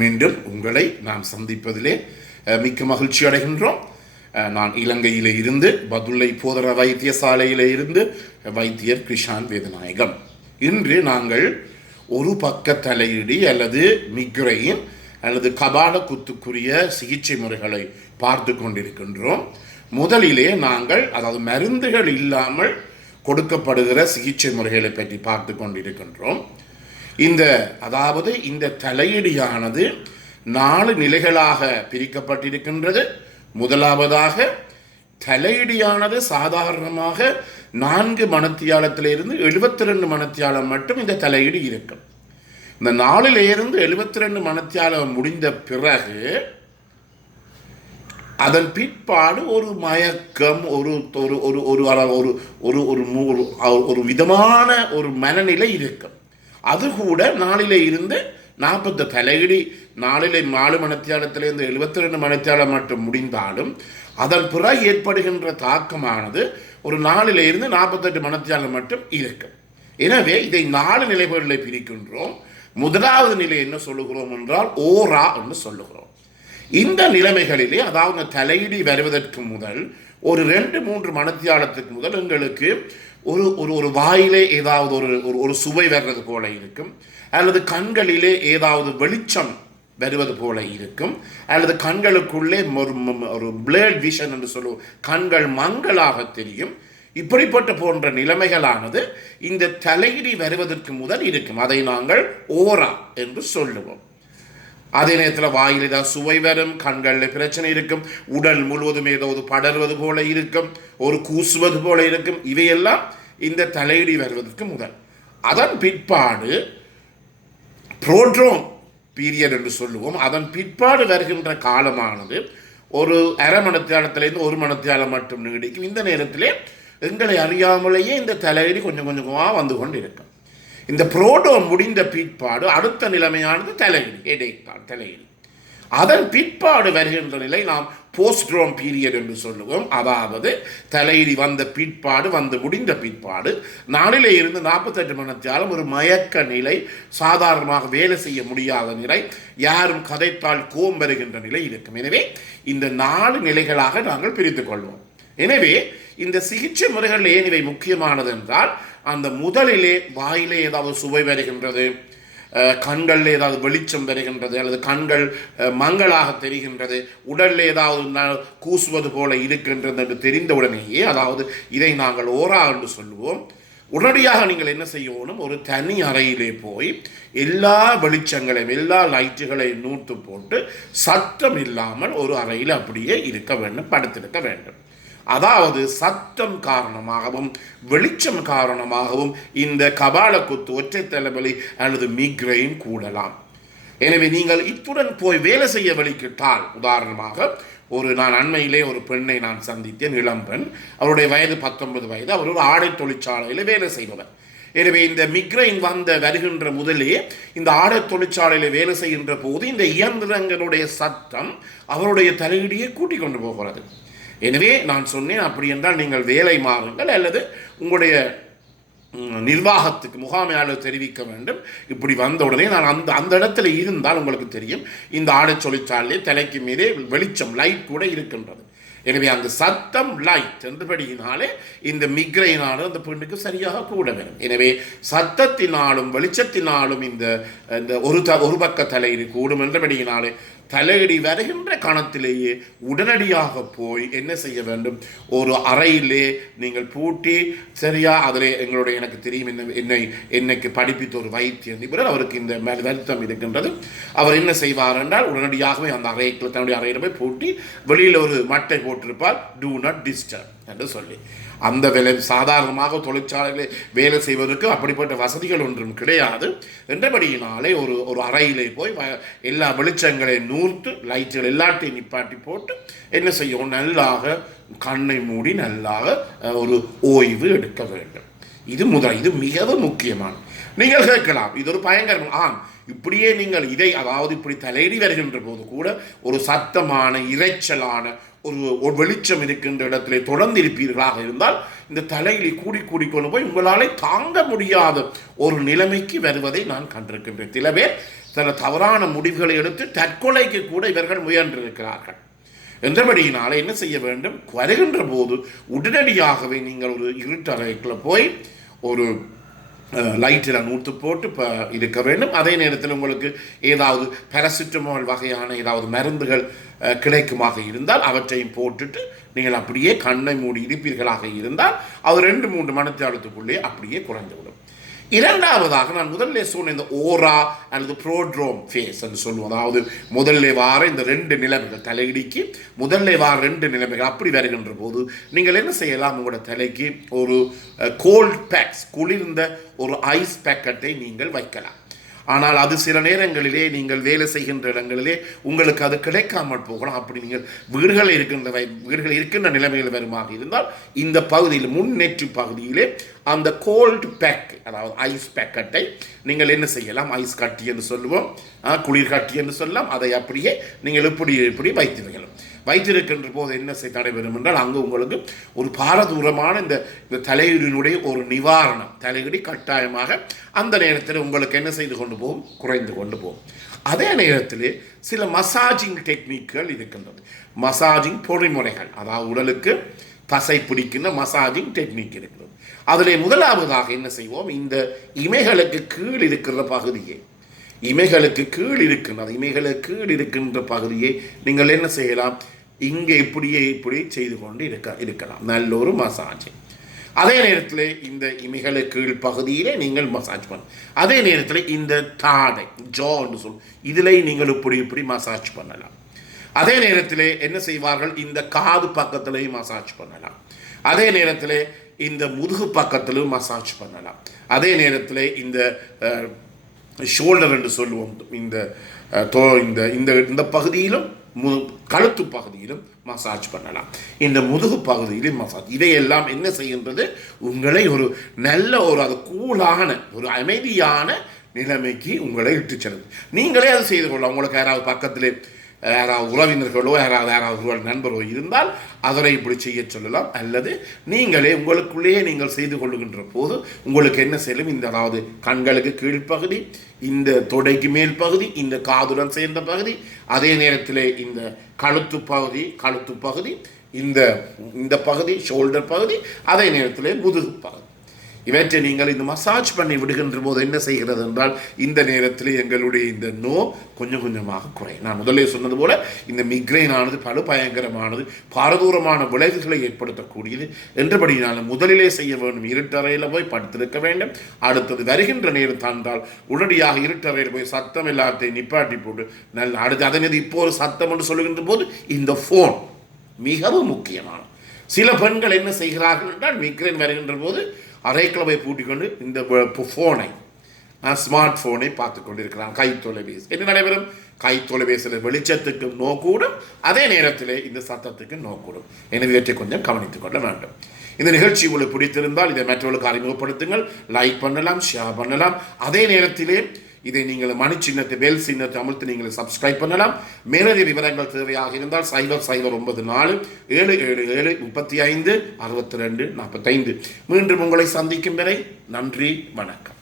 மீண்டும் உங்களை நாம் சந்திப்பதிலே மிக்க மகிழ்ச்சி அடைகின்றோம். நான் இலங்கையிலே இருந்து பதுளை போதர வைத்தியசாலையிலே இருந்து வைத்தியர் கிருஷான் வேதநாயகம். இன்று நாங்கள் ஒரு பக்க தலையிடி அல்லது மிக்ரைன் அல்லது கபால குத்துக்குரிய சிகிச்சை முறைகளை பார்த்து கொண்டிருக்கின்றோம். முதலிலே நாங்கள் அதாவது மருந்துகள் இல்லாமல் கொடுக்கப்படுகிற சிகிச்சை முறைகளை பற்றி பார்த்து கொண்டிருக்கின்றோம். இந்த தலையீடியானது 4 நிலைகளாக பிரிக்கப்பட்டிருக்கின்றது. முதலாவதாக தலையீடியானது சாதாரணமாக 4 மணத்தியாலத்திலிருந்து 72 மணத்தியாலம் மட்டும் இந்த தலையீடு இருக்கும். இந்த 4லிருந்து 72 மணத்தியாலம் முடிந்த பிறகு அதன் பிற்பாடு ஒரு மயக்கம், ஒரு விதமான ஒரு மனநிலை இருக்கும். அது கூட 4லிருந்து 40 தலையீடி 4 மணத்தியாலத்திலிருந்து 72 மணத்தியாலம் மட்டும் முடிந்தாலும் அதன் பிறகு ஏற்படுகின்ற தாக்கமானது ஒரு 4லிருந்து 48 மணத்தியாலம் மட்டும் இருக்கும். எனவே இதை 4 நிலைகளில் பிரிக்கின்றோம். முதலாவது நிலை என்ன சொல்லுகிறோம் என்றால் ஓரா என்று சொல்லுகிறோம். இந்த நிலைமைகளிலே அதாவது தலையீடி வருவதற்கு முதல் ஒரு 2-3 மணத்தியாலத்துக்கு முதல் எங்களுக்கு ஒரு வாயிலே ஏதாவது ஒரு சுவை வர்றது போல இருக்கும், அல்லது கண்களிலே ஏதாவது வெளிச்சம் வருவது போல இருக்கும், அல்லது கண்களுக்குள்ளே ஒரு பிளட் விஷன் என்று சொல்லுவோம், கண்கள் மங்களாக தெரியும். இப்படிப்பட்ட போன்ற நிலைமைகளானது இந்த தலையீடி வருவதற்கு முதல் இருக்கும். அதை நாங்கள் ஓரா என்று சொல்லுவோம். அதே நேரத்தில் வாயில் ஏதாவது சுவை வரும், கண்களில் பிரச்சனை இருக்கும், உடல் முழுவதும் ஏதாவது படர்வது போல இருக்கும், ஒரு கூசுவது போல இருக்கும். இவையெல்லாம் இந்த தலையீடி வருவதற்கு முதல். அதன் பிற்பாடு புரோட்ரோம் பீரியட் என்று சொல்லுவோம். அதன் பிற்பாடு வருகின்ற காலமானது ஒரு அரை மணத்தியாலத்திலிருந்து 1 மணத்தியாலம் மட்டும் நீடிக்கும். இந்த நேரத்திலே எங்களை அறியாமலேயே இந்த தலையீடி கொஞ்சம் கொஞ்சமாக வந்து கொண்டு இருக்கும். இந்த புரோட்ரோம் முடிந்த பிற்பாடு அடுத்த நிலைமையானது தலையீடி. அதன் பிற்பாடு வருகின்ற நிலை நாம் போஸ்ட்ரோம் பீரியட் என்று சொல்லுவோம். அதாவது தலையீடி வந்த பிற்பாடு முடிந்த பிற்பாடு 4லிருந்து 48 மணத்தியாலும் ஒரு மயக்க நிலை, சாதாரணமாக வேலை செய்ய முடியாத நிலை, யாரும் கதைத்தால் கோம் வருகின்ற நிலை இருக்கும். எனவே இந்த 4 நிலைகளாக நாங்கள் பிரித்துக் கொள்வோம். எனவே இந்த சிகிச்சை முறைகள் ஏன் இவை முக்கியமானது என்றால், அந்த முதலிலே வாயிலே ஏதாவது சுவை வருகின்றது, கண்களில் ஏதாவது வெளிச்சம் வருகின்றது, அல்லது கண்கள் மங்களாக தெரிகின்றது, உடலில் ஏதாவது கூசுவது போல இருக்கின்றது என்று தெரிந்தவுடனேயே, அதாவது இதை நாங்கள் ஓரா என்று சொல்லுவோம். உடனடியாக நீங்கள் என்ன செய்யணும், ஒரு தனி அறையிலே போய் எல்லா வெளிச்சங்களையும் எல்லா லைட்டுகளையும் நூற்று போட்டு சத்தம் இல்லாமல் ஒரு அறையில் அப்படியே இருக்க வேண்டும், படுத்திருக்க வேண்டும். அதாவது சத்தம் காரணமாகவும் வெளிச்சம் காரணமாகவும் இந்த கபால குத்து, ஒற்றை தலைவலி அல்லது மிக்ரைன் கூடலாம். எனவே நீங்கள் இத்துடன் போய் வேலை செய்ய வலிக்கிட்டால், உதாரணமாக நான் அண்மையிலே ஒரு பெண்ணை நான் சந்தித்தேன், இளம்பெண், அவருடைய வயது 19 வயது, அவர் ஒரு ஆடை தொழிற்சாலையில் வேலை செய்பவர். எனவே இந்த மிக்ரைன் வருகின்ற முதலே இந்த ஆடை தொழிற்சாலையில் வேலை செய்கின்ற போது இந்த இயந்திரங்களுடைய சத்தம் அவருடைய தலையீடியை கூட்டிக் கொண்டு போகிறது. எனவே நான் சொன்னேன், அப்படி என்றால் நீங்கள் வேலை மாறுங்கள் அல்லது உங்களுடைய நிர்வாகத்துக்கு, முகாமையாளர் தெரிவிக்க வேண்டும். இப்படி வந்த உடனே நான் அந்த இடத்துல இருந்தால் உங்களுக்கு தெரியும், இந்த ஆடை தொழிற்சாலையே தலைக்கு மீதே வெளிச்சம், லைட் கூட இருக்கின்றது. எனவே அந்த சத்தம், லைட் என்றபடியினாலே இந்த மிக்ரைனாலும் அந்த பெண்ணுக்கு சரியாக கூட வேணும். எனவே சத்தத்தினாலும் வெளிச்சத்தினாலும் இந்த ஒரு பக்க தலையீடு கூடும் என்றபடியினாலே தலையீடி வருகின்ற கணத்திலேயே உடனடியாக போய் என்ன செய்ய வேண்டும், ஒரு அறையிலே நீங்கள் பூட்டி சரியா அதில் எனக்கு தெரியும் என்னைக்கு படிப்பித்த ஒரு வைத்திய நிபுணர், அவருக்கு இந்த வருத்தம் இருக்கின்றது. அவர் என்ன செய்வார் என்றால் உடனடியாகவே அந்த அறைக்குள்ள தன்னுடைய அறையில் போய் பூட்டி வெளியில் ஒரு மட்டை போட்டிருப்பார், டூ நாட் டிஸ்டர்ப் என்று சொல்லி. அந்த வேலை சாதாரணமாக தொழிற்சாலையில் வேலை செய்வதற்கு அப்படிப்பட்ட வசதிகள் ஒன்றும் கிடையாது என்றபடியினாலே ஒரு அறையிலே போய் எல்லா வெளிச்சங்களையும் நூற்று, லைட்டுகள் எல்லாத்தையும் நிப்பாட்டி போட்டு என்ன செய்யணும், நல்லாக கண்ணை மூடி நல்லாக ஒரு ஓய்வு எடுக்க வேண்டும். இது மிகவும் முக்கியமான. நீங்கள் கேட்கலாம், இது ஒரு பயங்கரம். இப்படியே நீங்கள் அதாவது இப்படி தலையீடி வருகின்ற போது கூட ஒரு சத்தமான, இரைச்சலான, ஒரு வெளிச்சம் இருக்கின்ற இடத்திலே தொடர்ந்து இருப்பீர்களாக இருந்தால் இந்த தலையிலே கூடிக்கொண்டு போய் உங்களாலே தாங்க முடியாத ஒரு நிலைமைக்கு வருவதை நான் கண்டிருக்கின்றேன். சில பேர் சில தவறான முடிவுகளை எடுத்து தற்கொலைக்கு கூட இவர்கள் முயன்றிருக்கிறார்கள். என்றபடியினால என்ன செய்ய வேண்டும், வருகின்ற போது உடனடியாகவே நீங்கள் ஒரு இருட்டறைக்குள்ள போய் ஒரு லைட்டில் நூற்று போட்டு இருக்க வேண்டும். அதே நேரத்தில் உங்களுக்கு ஏதாவது பேராசிட்டமால் வகையான ஏதாவது மருந்துகள் கிடைக்குமாக இருந்தால் அவற்றையும் போட்டுட்டு நீங்கள் அப்படியே கண்ணை மூடி இருப்பீர்களாக இருந்தால் அது 2-3 மணித்தியாலத்துக்குள்ளே அப்படியே குறைந்துவிடும். இரண்டாவதாக நான் முதல்ல சொன்ன இந்த ஓரா அல்லது ப்ரோட்ரோம் ஃபேஸ் என்று சொல்லுவோம். அதாவது முதல்ல வார இந்த 2 நிலைமைகள், தலையிடிக்கு முதல்ல வார 2 நிலைமைகள் அப்படி வருகின்ற போது நீங்கள் என்ன செய்யலாம், உங்களோட தலைக்கு ஒரு கோல்ட் பேக்ஸ், குளிர்ந்த ஒரு ஐஸ் பேக்கெட்டை நீங்கள் வைக்கலாம். ஆனால் அது சில நேரங்களிலே நீங்கள் வேலை செய்கின்ற இடங்களிலே உங்களுக்கு அது கிடைக்காமல் போகலாம். அப்படி நீங்கள் வீடுகள் இருக்கின்ற நிலைமைகள் வருமாக இருந்தால் இந்த பகுதியில் முன்னேற்று பகுதியிலே அந்த கோல்டு பேக், அதாவது ஐஸ் பேக்கெட்டை நீங்கள் என்ன செய்யலாம், ஐஸ் கட்டி என்று சொல்லுவோம், குளிர் கட்டி என்று சொல்லலாம். அதை அப்படியே நீங்கள் இப்படி வைத்திருக்கின்ற போது என்ன நடைபெறும் என்றால் அங்கு உங்களுக்கு ஒரு பாரதூரமான இந்த தலையுடியினுடைய ஒரு நிவாரணம், தலையுடி கட்டாயமாக அந்த நேரத்தில் உங்களுக்கு என்ன செய்து கொண்டு போகும், குறைந்து கொண்டு போகும். அதே நேரத்தில் சில மசாஜிங் டெக்னிக்குகள் இருக்கின்றது, மசாஜிங் பொறிமுறைகள், அதாவது உடலுக்கு பசை பிடிக்கின்ற மசாஜிங் டெக்னிக் இருக்கிறது. அதில் முதலாவதாக என்ன செய்வோம், இந்த இமைகளுக்கு கீழ் இருக்கிற பகுதியை, இமைகளுக்கு கீழ் இருக்கின்ற பகுதியை நீங்கள் என்ன செய்யலாம், இங்கே இப்படி செய்து கொண்டு இருக்கலாம், நல்ல ஒரு மசாஜ். அதே நேரத்தில் இந்த இமைகளுக்கு கீழ் பகுதியிலே நீங்கள் மசாஜ் பண்ண, அதே நேரத்தில் இந்த தாடை ஜான்னு சொல்லும் இதில் நீங்கள் இப்படி மசாஜ் பண்ணலாம். அதே நேரத்தில் என்ன செய்வார்கள், இந்த காது பக்கத்திலையும் மசாஜ் பண்ணலாம். அதே நேரத்தில் இந்த முதுகு பக்கத்திலும் மசாஜ் பண்ணலாம். அதே நேரத்தில் இந்த ஷோல்டர் என்று சொல்லுவோம், இந்த பகுதியிலும் கழுத்து பகுதியிலும் மசாஜ் பண்ணலாம், இந்த முதுகு பகுதியிலும் மசாஜ். இதையெல்லாம் என்ன செய்கின்றது, உங்களை ஒரு நல்ல அது கூலான ஒரு அமைதியான நிலைமைக்கு உங்களை இட்டு செல்லுது. நீங்களே அதை செய்து கொள்ளலாம். உங்களுக்கு யாராவது பக்கத்திலே யாராவது உறவினர்களோ யாராவது நண்பரோ இருந்தால் அதனை இப்படி செய்ய சொல்லலாம். அல்லது நீங்களே உங்களுக்குள்ளேயே நீங்கள் செய்து கொள்ளுகின்ற போது உங்களுக்கு என்ன செய்யலும், இந்த அதாவது கண்களுக்கு கீழ்ப்பகுதி, இந்த தொடைக்கு மேல் பகுதி, இந்த காதுடன் சேர்ந்த பகுதி, அதே நேரத்தில் இந்த கழுத்து பகுதி, இந்த பகுதி ஷோல்டர் பகுதி, அதே நேரத்தில் முதுகு பகுதி, இவற்றை நீங்கள் இந்த மசாஜ் பண்ணி விடுகின்ற போது என்ன செய்கிறது என்றால் இந்த நேரத்தில் எங்களுடைய இந்த கொஞ்சம் கொஞ்சமாக குறையும். நான் முதலே சொன்னது போல இந்த மிக்ரைன் ஆனது பல பயங்கரமானது, பாரதூரமான விளைவுகளை ஏற்படுத்தக்கூடியது. என்றபடினால முதலிலே செய்ய வேண்டும், இருட்டறையில் போய் படுத்திருக்க வேண்டும். அடுத்தது வருகின்ற நேரம் தாண்டால் உடனடியாக இருட்டறையில் போய் சத்தம் எல்லாத்தையும் நிப்பாட்டி போட்டு அடுத்து அதனது இப்போ ஒரு சத்தம் என்று சொல்லுகின்ற போது இந்த ஃபோன் மிகவும் முக்கியமான. சில பெண்கள் என்ன செய்கிறார்கள் என்றால் மிக்ரைன் வருகின்ற போது அறைக்கிழமை பூட்டிக்கொண்டு இந்த ஃபோனை, ஸ்மார்ட் ஃபோனை பார்த்து கொண்டிருக்கிறான், கை தொலைபேசி. என்ன நடைபெறும், கை தொலைபேசியில் வெளிச்சத்துக்கு நோக்கூடும், அதே நேரத்தில் இந்த சத்தத்துக்கு நோக்கூடும். எனவே இவற்றை கொஞ்சம் கவனித்துக் கொள்ள வேண்டும். இந்த நிகழ்ச்சி உங்களுக்கு பிடித்திருந்தால் இதை மற்றவர்களுக்கு அறிமுகப்படுத்துங்கள், லைக் பண்ணலாம், ஷேர் பண்ணலாம். அதே நேரத்திலே இதை நீங்கள் மணி சின்னத்தை பெல் சின்னத்தை அமுழ்த்து நீங்கள் சப்ஸ்கிரைப் பண்ணலாம். மேலதிக விவரங்கள் தேவையாக இருந்தால் 0094 777 35 62 45. மீண்டும் உங்களை சந்திக்கும் வரை நன்றி, வணக்கம்.